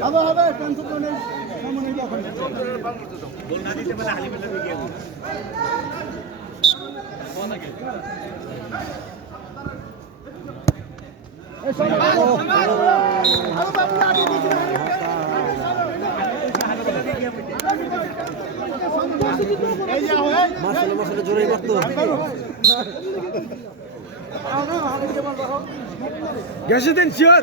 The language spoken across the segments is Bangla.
হবে টেনশন তো নেই সামনে নেই এখন বল না দিতে মানে হালি মেলা দিয়ে এই সব আরে বাবু আগে দিতে মাসলে জোরে মারতো গেছে দেন শিওর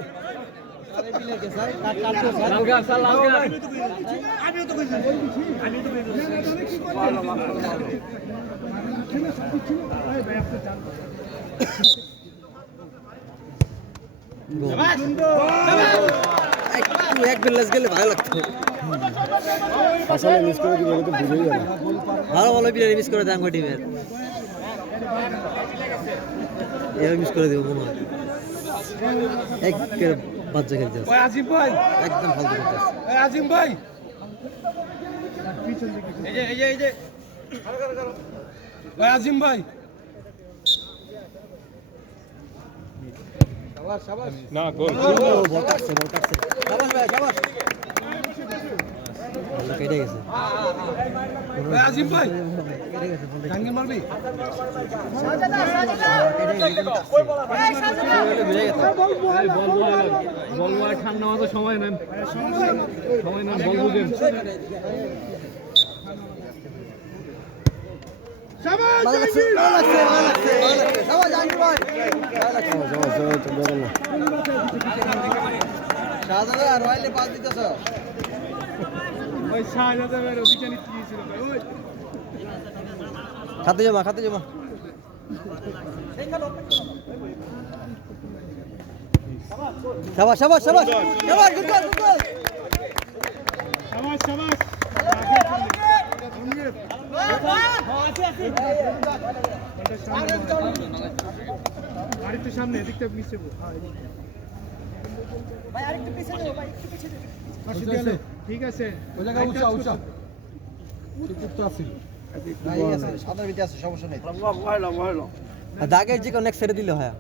এক গ্লাস গেলে ভালো লাগতো আসলে মিস করে দিলে তো বুঝেই যাবে ভালো ভালো প্লেয়ার মিস করে দেন টিমের এরা মিস করে দেবো মনে হয় এক বাচ্চা খেলতে ওই আজিম ভাই একদম ফালতু খেলতে ওই আজিম ভাই এই যে ওই আজিম ভাই শাবাশ শাবাশ না গোল বল কাটছে শাবাশ ভাই শাবাশ বল কেটে গেছে ওই আজিম ভাই কেটে গেছে বল গাঙ্গে মারবি বল ঠান্ডা মাথা সময় নেন বল বুঝেন ভালো লাগছে শাবাশ জাহাঙ্গীর ভাই শাহজাদা রয়্যালে পাস দিতেছ ওই শাহজাদের ওদিকে নিতে গিয়েছিল ওই খাতে জমা শাবাশ গুড গোল শাবাশ আরেকটু সামনে এদিকটা মিশে ভাই আরেকটু পিছে যাও ভাই একটু পিছে যাও ঠিক আছে ওই জায়গা উঁচা ঠিক তো আছে সাদার ভিতরে আছে সমস্যা নেই দাগের যে অনেক ছেড়ে দিলে হয়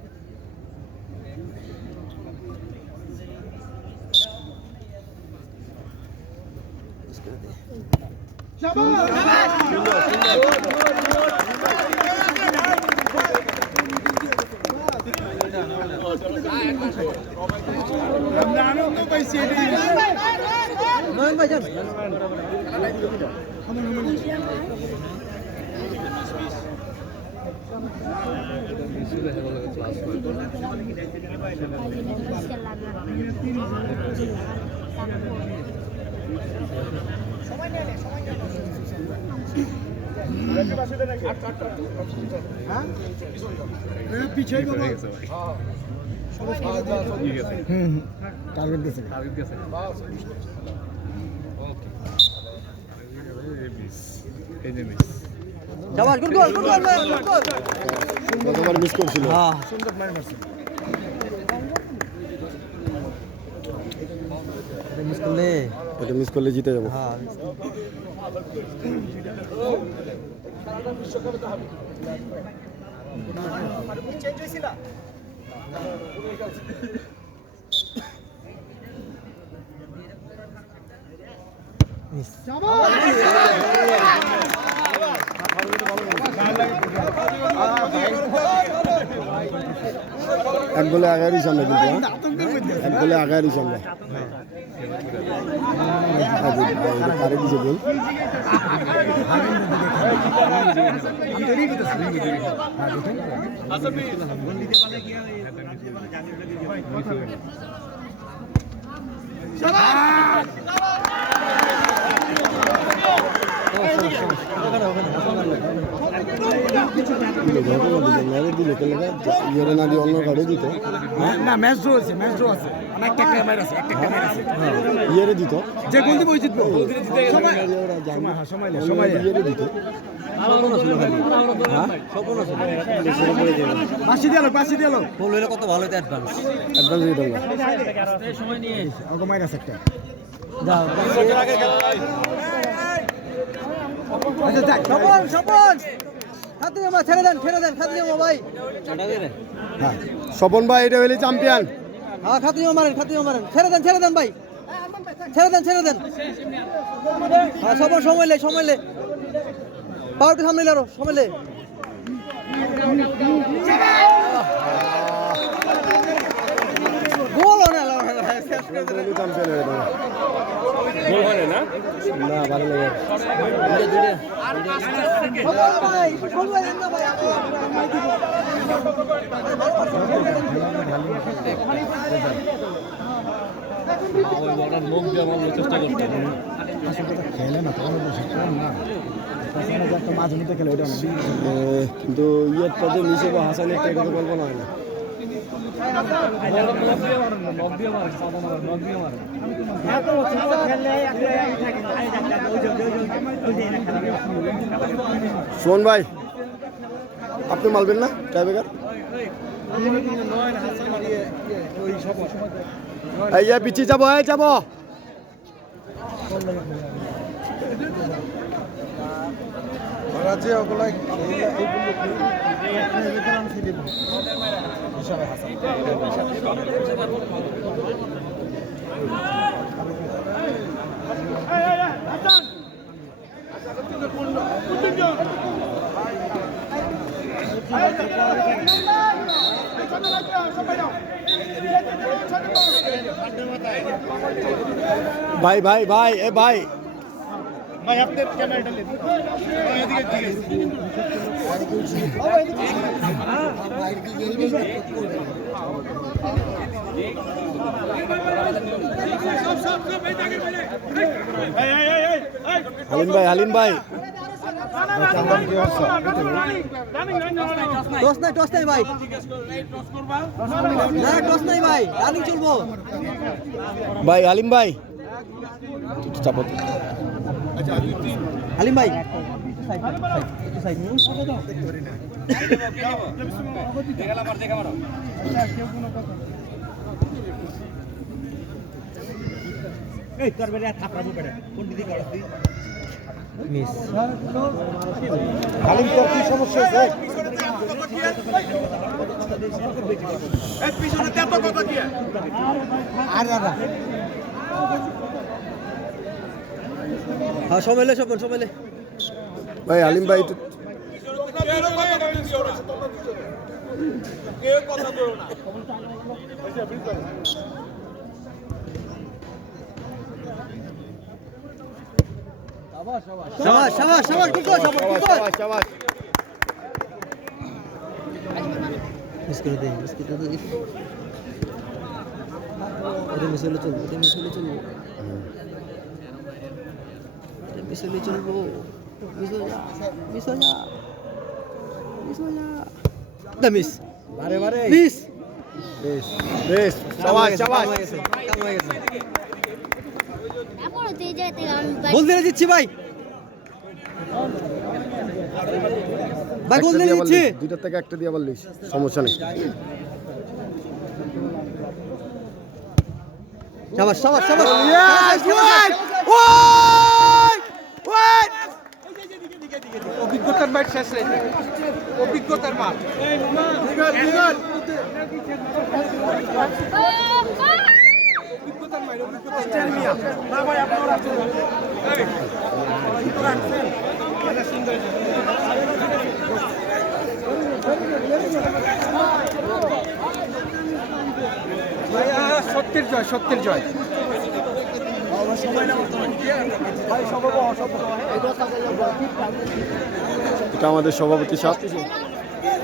আমরা আনন্দ পাইছি নয়ন ভাইজান পিছাই বাবা টার্গেট গেছে শাবাশ গুড গোল গতবার মিস করছিল হ্যাঁ সুন্দর মার মারছে এটা মিস করলে জিতে যাব হ্যাঁ চেঞ্জ হইছিল এক গোলে আগারই সামনে কিন্তু এক গোলে আগারই সামনে কারে দিছে গোল অন্য কারো দিত না ম্যাচ ড্র আছে একটা ক্যামেরা আছে ইয়েরে দিত যে গোল দিবে ওই জিতবে সময় দিত পাশে দিয়ালো গোল হইলে কত ভালো হতো অ্যাডভান্স দিত সময় নিয়ে অগমাই আছে একটা যাও স্বপন খাতে জমা ছেড়ে দেন খাতে জমা ভাই স্বপন ভাই এটা হইলে চ্যাম্পিয়ন হ্যাঁ খাতে জমা মারেন ছেড়ে দেন ভাই ছেড়ে দেন হ্যাঁ সবার সময় লে পাওয়ারকে সামনে লে আরো সময় লে গোল হয় না গোল হয় না না ভালো লাগে মুখ দিয়ে মারার চেষ্টা করতে খেলে না তাহলে মাঝে মধ্যে খেলে ওটা কিন্তু ইয়ের পদে নিচে বা হাসান একটা কথা বলবো না শোন ভাই আপনি মারবেন না টাইব্রেকার এই পিছিয়ে যাবো যাবো ভাই ভাই ভাই এ ভাই ভাই আপনি ক্যামেরাটা নিন হালিম ভাই টস নাই ভাই না টস নাই ভাই রানিং চলবো ভাই হালিম ভাই হালিম ভাই হালিম তোর কি সমস্যা হয়েছে হ্যাঁ সময় লে ভাই হালিম ভাই শাবাশ গুড মিস করে দে ওটা মিসলে চলবো মিস বারে মিস বেশ শাবাশ গোল দিয়ে দিচ্ছি ভাই গোল দিয়ে দিচ্ছি দুইটা থেকে একটা দিয়ে বললিস সমস্যা নেই শাবাশ অভিজ্ঞতার মাঠ শেষ রেখে অভিজ্ঞতার মাঠ সত্যের জয় এটা আমাদের সভাপতি সাহেব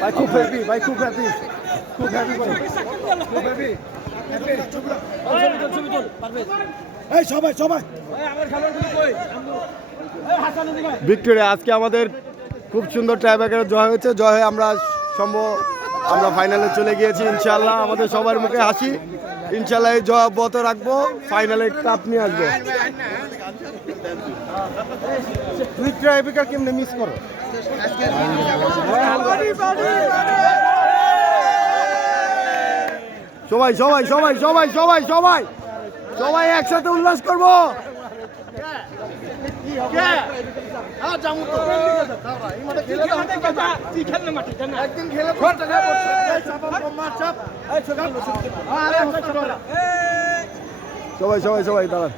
ভাই খুব হ্যাপি সবাই ভিক্টোরিয়া আজকে আমাদের খুব সুন্দর টাইব্রেকারে জয় হয়েছে জয় হয়ে আমরা ফাইনালে চলে গিয়েছি ইনশাআল্লাহ আমাদের সবার মুখে হাসি ইনশাআল্লাহ এই জয় অব্যাহত রাখবো ফাইনালে কাপ নিয়ে আসবো তুই টাইব্রেকার কেমনে মিস করো সবাই একসাথে উল্লাস করবো সবাই সবাই সবাই দাঁড়ান।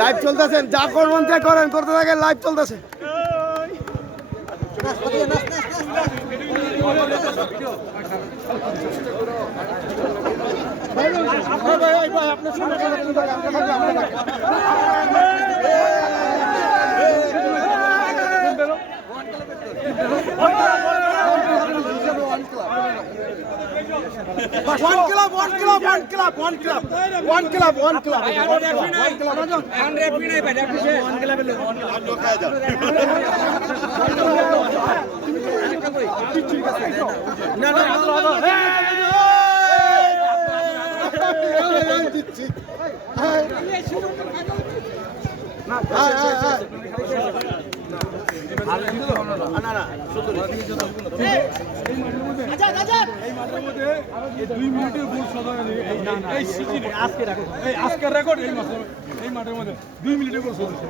লাইভ চলতেছেন, যা করবেন তাই করেন, করতে থাকেন, লাইভ চলতেছে। আজকের রেকর্ড এই মাঠের মধ্যে 2 মিনিটে গোল চলছে।